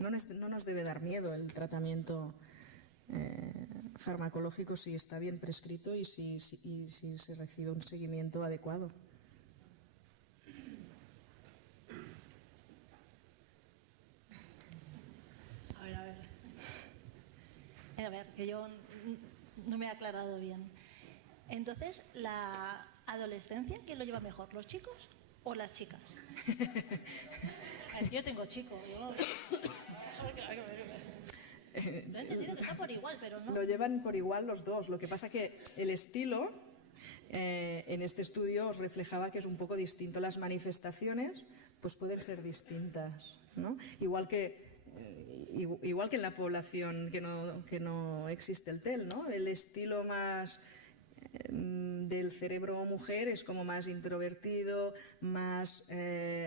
No nos debe dar miedo el tratamiento farmacológico si está bien prescrito y si se recibe un seguimiento adecuado. A ver, que yo no me he aclarado bien. Entonces, ¿la adolescencia quién lo lleva mejor, los chicos o las chicas? Yo tengo chicos. Lo he entendido que está por igual, pero no. Lo llevan por igual los dos. Lo que pasa que el estilo en este estudio os reflejaba que es un poco distinto. Las manifestaciones pues pueden ser distintas, ¿no? Igual que en la población que no existe el TEL, ¿no? El estilo más del cerebro mujer es como más introvertido, más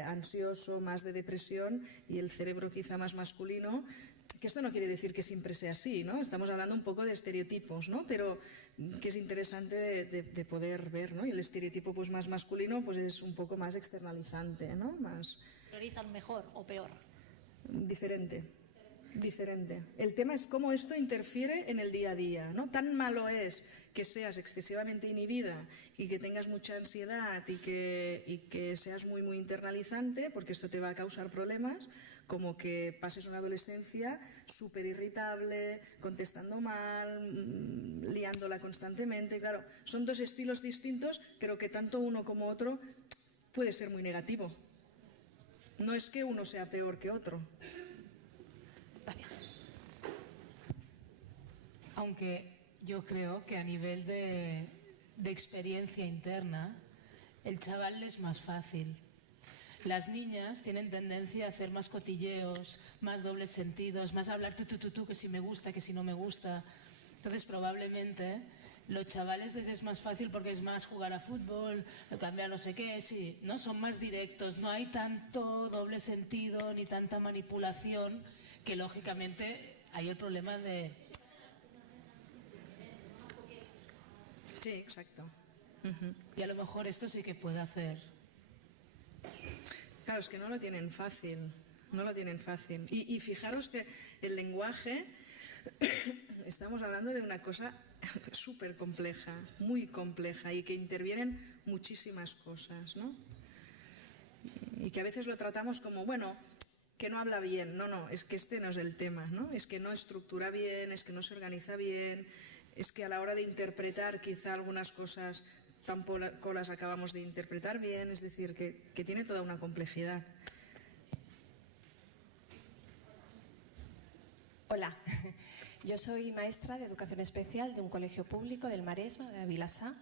ansioso, más de depresión, y el cerebro quizá más masculino, que esto no quiere decir que siempre sea así, ¿no? Estamos hablando un poco de estereotipos, ¿no? Pero que es interesante de poder ver, ¿no? Y el estereotipo pues más masculino pues es un poco más externalizante, ¿no? Más ¿Priorizan mejor o peor? diferente. El tema es cómo esto interfiere en el día a día, ¿no? Tan malo es que seas excesivamente inhibida y que tengas mucha ansiedad y que seas muy, muy internalizante, porque esto te va a causar problemas, como que pases una adolescencia súper irritable, contestando mal, liándola constantemente. Claro, son dos estilos distintos, pero que tanto uno como otro puede ser muy negativo. No es que uno sea peor que otro. Gracias. Aunque yo creo que a nivel de experiencia interna, el chaval es más fácil. Las niñas tienen tendencia a hacer más cotilleos, más dobles sentidos, más hablar tú, que si me gusta, que si no me gusta. Entonces, probablemente, los chavales les es más fácil porque es más jugar a fútbol, cambiar no sé qué, sí, ¿no? Son más directos, no hay tanto doble sentido ni tanta manipulación, que lógicamente hay el problema de... Sí, exacto. Y a lo mejor esto sí que puede hacer... Claro, es que no lo tienen fácil, Y fijaros que el lenguaje, estamos hablando de una cosa súper compleja, muy compleja, y que intervienen muchísimas cosas, ¿no? Y que a veces lo tratamos como, bueno, que no habla bien. No, es que este no es el tema, ¿no? Es que no estructura bien, es que no se organiza bien, es que a la hora de interpretar quizá algunas cosas tampoco las acabamos de interpretar bien, es decir, que tiene toda una complejidad. Hola, yo soy maestra de educación especial de un colegio público del Maresma, de Vilassar,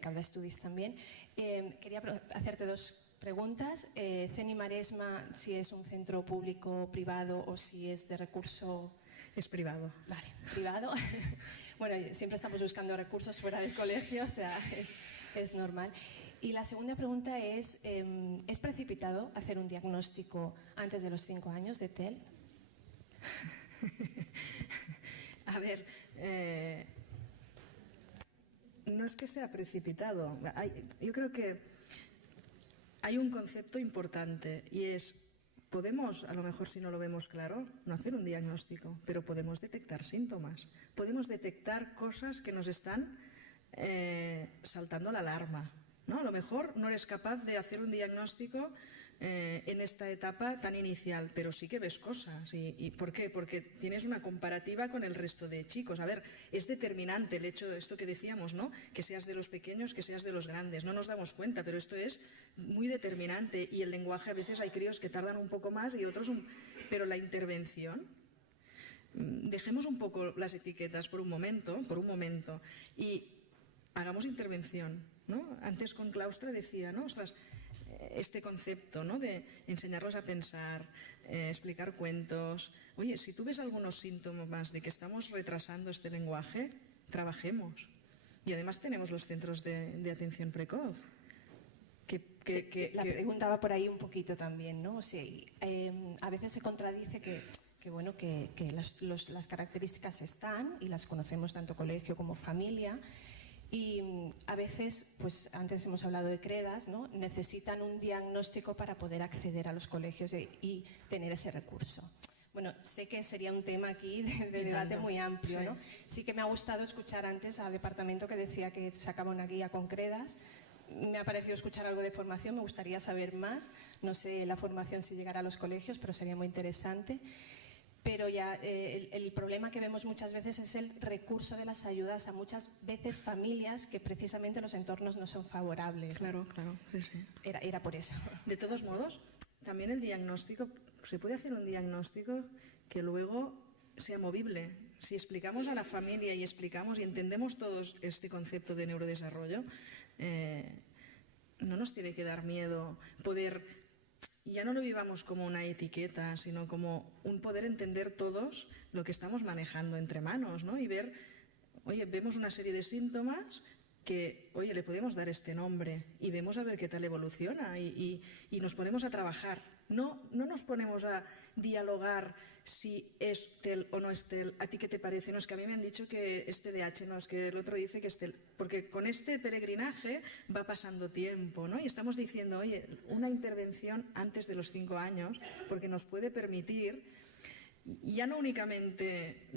Cap d'Estudis también. Quería hacerte dos preguntas. CENI Maresma, si es un centro público, privado o si es de recurso... Es privado. Vale, privado. Bueno, siempre estamos buscando recursos fuera del colegio, o sea, es normal. Y la segunda pregunta ¿es precipitado hacer un diagnóstico antes de los 5 años de TEL? A ver, no es que sea precipitado. Yo creo que hay un concepto importante y es, podemos, a lo mejor si no lo vemos claro, no hacer un diagnóstico, pero podemos detectar síntomas. Podemos detectar cosas que nos están saltando la alarma, ¿no? A lo mejor no eres capaz de hacer un diagnóstico en esta etapa tan inicial, pero sí que ves cosas. ¿Y por qué? Porque tienes una comparativa con el resto de chicos. A ver, es determinante el hecho de esto que decíamos, ¿no? Que seas de los pequeños, que seas de los grandes. No nos damos cuenta, pero esto es muy determinante. Y el lenguaje, a veces hay críos que tardan un poco más y otros... Pero la intervención... Dejemos un poco las etiquetas por un momento, y hagamos intervención, ¿no? Antes con Claustra decía, ¿no? Ostras, este concepto, ¿no? De enseñarlos a pensar, explicar cuentos. Oye, si tú ves algunos síntomas de que estamos retrasando este lenguaje, trabajemos. Y además tenemos los centros de atención precoz. La pregunta va por ahí un poquito también, ¿no? O sea, a veces se contradice que las características están y las conocemos tanto colegio como familia. Y a veces, pues antes hemos hablado de CREDAS, ¿no? Necesitan un diagnóstico para poder acceder a los colegios y tener ese recurso. Bueno, sé que sería un tema aquí de debate muy amplio, ¿no? Sí que me ha gustado escuchar antes al departamento que decía que sacaba una guía con CREDAS. Me ha parecido escuchar algo de formación, me gustaría saber más. No sé la formación si llegará a los colegios, pero sería muy interesante. Pero ya el problema que vemos muchas veces es el recurso de las ayudas a muchas veces familias que precisamente los entornos no son favorables. Claro, sí, sí. Era por eso. De todos modos, también el diagnóstico, se puede hacer un diagnóstico que luego sea movible. Si explicamos a la familia y explicamos y entendemos todos este concepto de neurodesarrollo, no nos tiene que dar miedo poder... Ya no lo vivamos como una etiqueta, sino como un poder entender todos lo que estamos manejando entre manos, ¿no? Y ver, oye, vemos una serie de síntomas que, oye, le podemos dar este nombre y vemos a ver qué tal evoluciona y nos ponemos a trabajar. No nos ponemos a dialogar si es TEL o no es TEL. ¿A ti qué te parece? No, es que a mí me han dicho que es TDAH, no, es que el otro dice que es TEL. Porque con este peregrinaje va pasando tiempo, ¿no? Y estamos diciendo, oye, una intervención antes de los 5 años, porque nos puede permitir ya no únicamente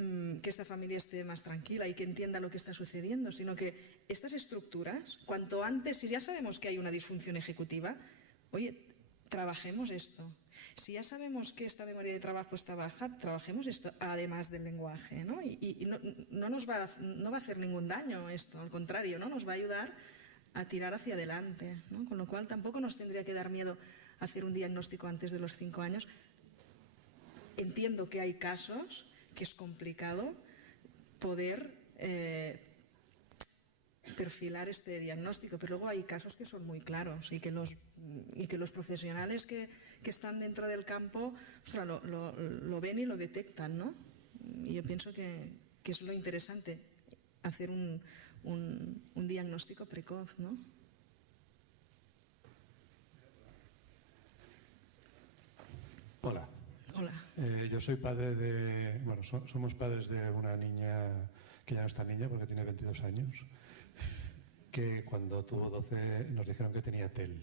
que esta familia esté más tranquila y que entienda lo que está sucediendo, sino que estas estructuras, cuanto antes, si ya sabemos que hay una disfunción ejecutiva, oye, trabajemos esto. Si ya sabemos que esta memoria de trabajo está baja, trabajemos esto, además del lenguaje, ¿no? Y no va a hacer ningún daño esto, al contrario, ¿no? Nos va a ayudar a tirar hacia adelante, ¿no? Con lo cual tampoco nos tendría que dar miedo hacer un diagnóstico antes de los 5 años. Entiendo que hay casos que es complicado poder perfilar este diagnóstico, pero luego hay casos que son muy claros y que los profesionales que están dentro del campo, ostras, lo ven y lo detectan, ¿no? Y yo pienso que es lo interesante, hacer un diagnóstico precoz, ¿no? Hola. Hola. Yo soy padre de... Bueno, somos padres de una niña que ya no es tan niña porque tiene 22 años, que cuando tuvo 12 nos dijeron que tenía TEL.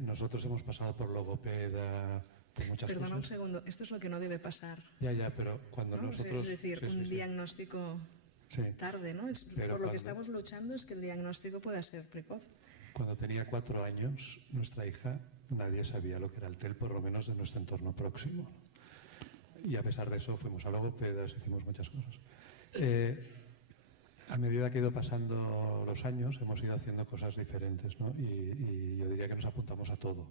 Nosotros hemos pasado por logopeda, por muchas Perdona cosas. un segundo, esto es lo que no debe pasar. Ya, pero cuando ¿No? nosotros... Es decir, un diagnóstico tarde, ¿no? Por lo que estamos luchando es que el diagnóstico pueda ser precoz. Cuando tenía 4 años, nuestra hija, nadie sabía lo que era el TEL, por lo menos de nuestro entorno próximo. Y a pesar de eso fuimos a logopedas, hicimos muchas cosas. a medida que ha ido pasando los años hemos ido haciendo cosas diferentes, ¿no? Y yo diría que nos apuntamos a todo,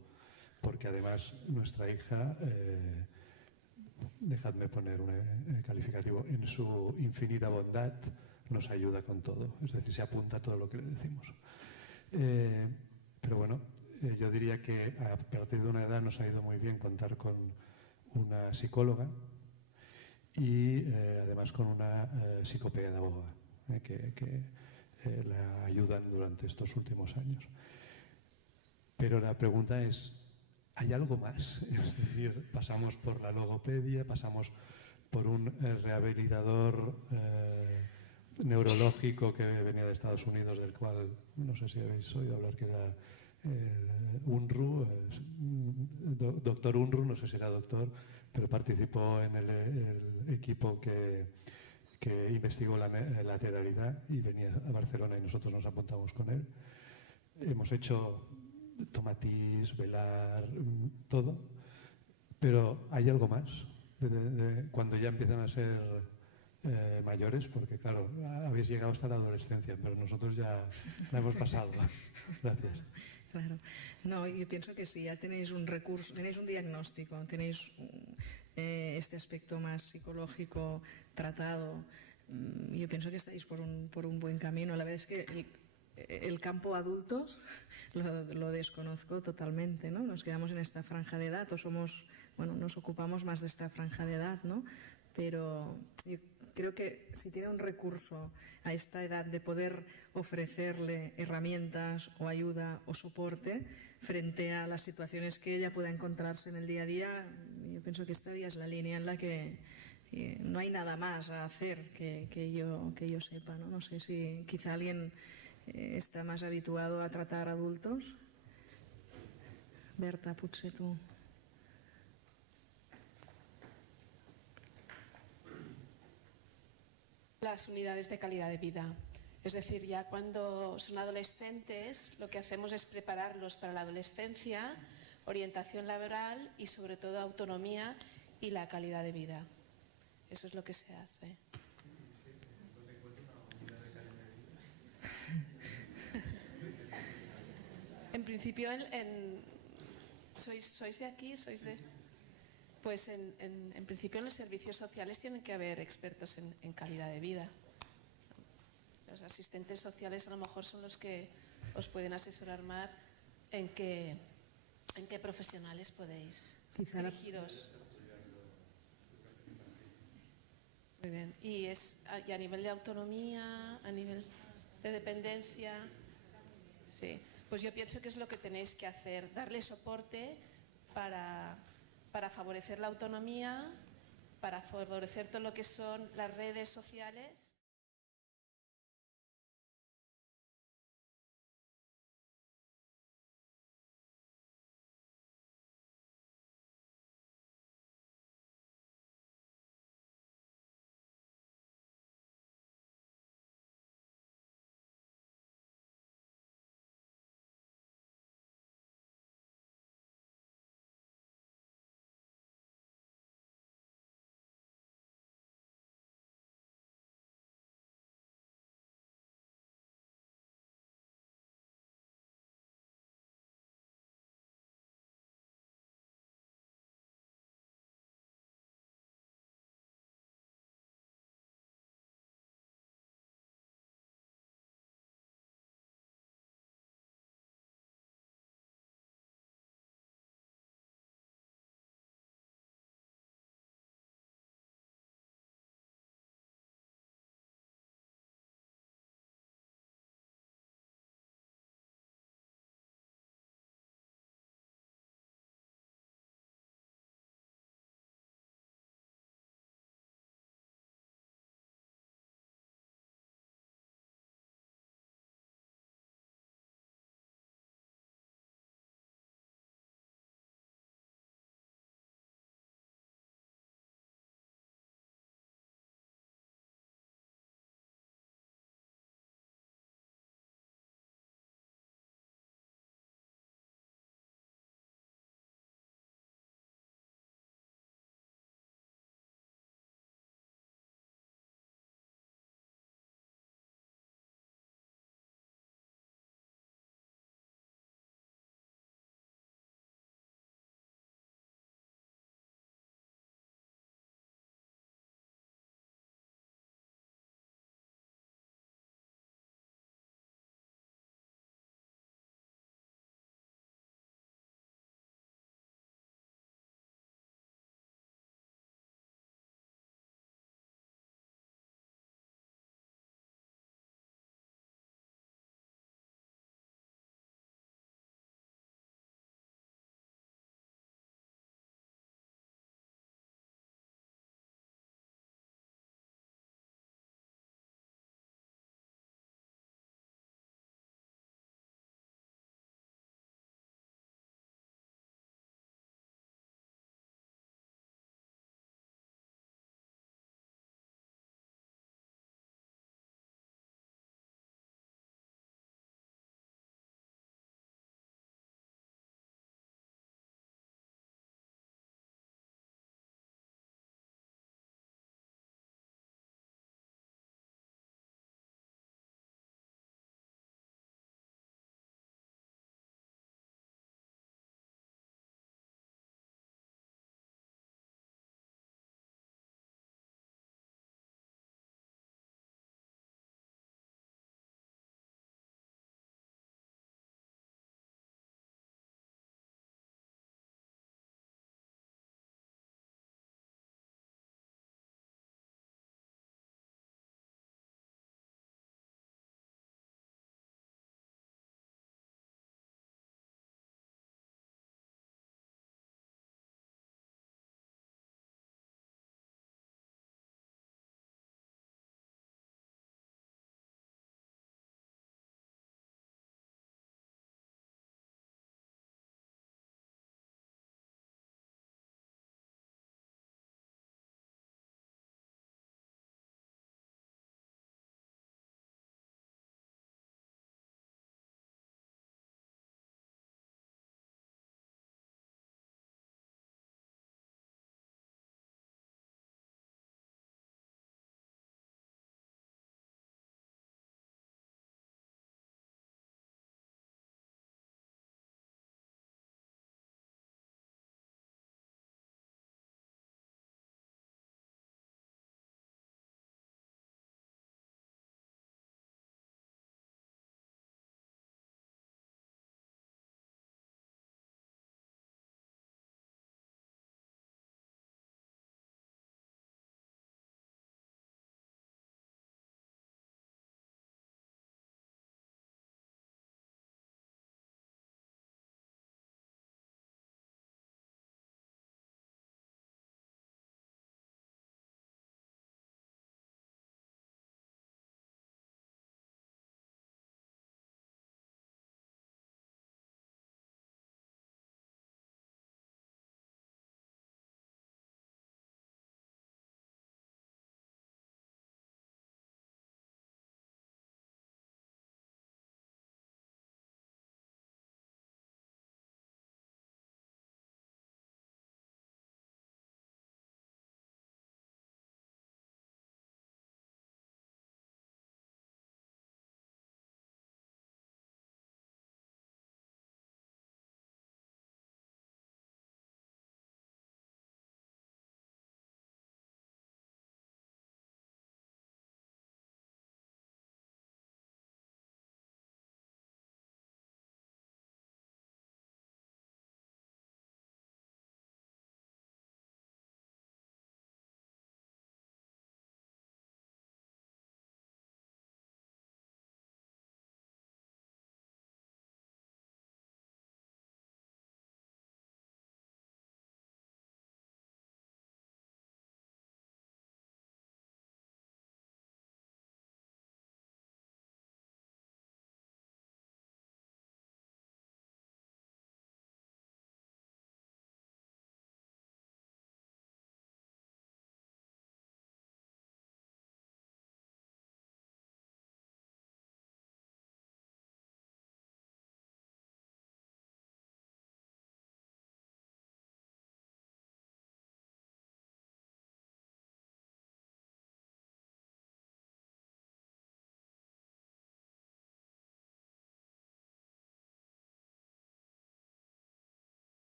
porque además nuestra hija, dejadme poner un calificativo, en su infinita bondad nos ayuda con todo, es decir, se apunta a todo lo que le decimos. Pero bueno, yo diría que a partir de una edad nos ha ido muy bien contar con una psicóloga y además con una psicopedagoga que la ayudan durante estos últimos años. Pero la pregunta es, ¿hay algo más? Es decir, pasamos por la logopedia, pasamos por un rehabilitador neurológico que venía de Estados Unidos, del cual no sé si habéis oído hablar, que era Unruh, doctor Unruh, no sé si era doctor, pero participó en el equipo que investigó la lateralidad y venía a Barcelona y nosotros nos apuntamos con él. Hemos hecho tomatís, velar, todo, pero hay algo más cuando ya empiezan a ser mayores, porque claro, habéis llegado hasta la adolescencia, pero nosotros ya la hemos pasado. Gracias. Claro. No, yo pienso que sí, ya tenéis un recurso, tenéis un diagnóstico, tenéis este aspecto más psicológico tratado. Yo pienso que estáis por un buen camino. La verdad es que el campo adultos lo desconozco totalmente, ¿no? Nos quedamos en esta franja de edad o nos ocupamos más de esta franja de edad, ¿no? Pero yo creo que si tiene un recurso a esta edad de poder ofrecerle herramientas o ayuda o soporte frente a las situaciones que ella pueda encontrarse en el día a día, yo pienso que esta ya es la línea en la que no hay nada más a hacer que yo sepa, ¿no? No sé si quizá alguien está más habituado a tratar adultos. Berta, potser tú. Las unidades de calidad de vida. Es decir, ya cuando son adolescentes, lo que hacemos es prepararlos para la adolescencia, orientación laboral y sobre todo autonomía y la calidad de vida. Eso es lo que se hace. En principio, ¿sois de aquí? ¿Sois de...? Pues en principio en los servicios sociales tienen que haber expertos en calidad de vida. Los asistentes sociales a lo mejor son los que os pueden asesorar más en qué profesionales podéis dirigiros. Muy bien. Y a nivel de autonomía, a nivel de dependencia. Sí. Pues yo pienso que es lo que tenéis que hacer, darle soporte para favorecer la autonomía, para favorecer todo lo que son las redes sociales.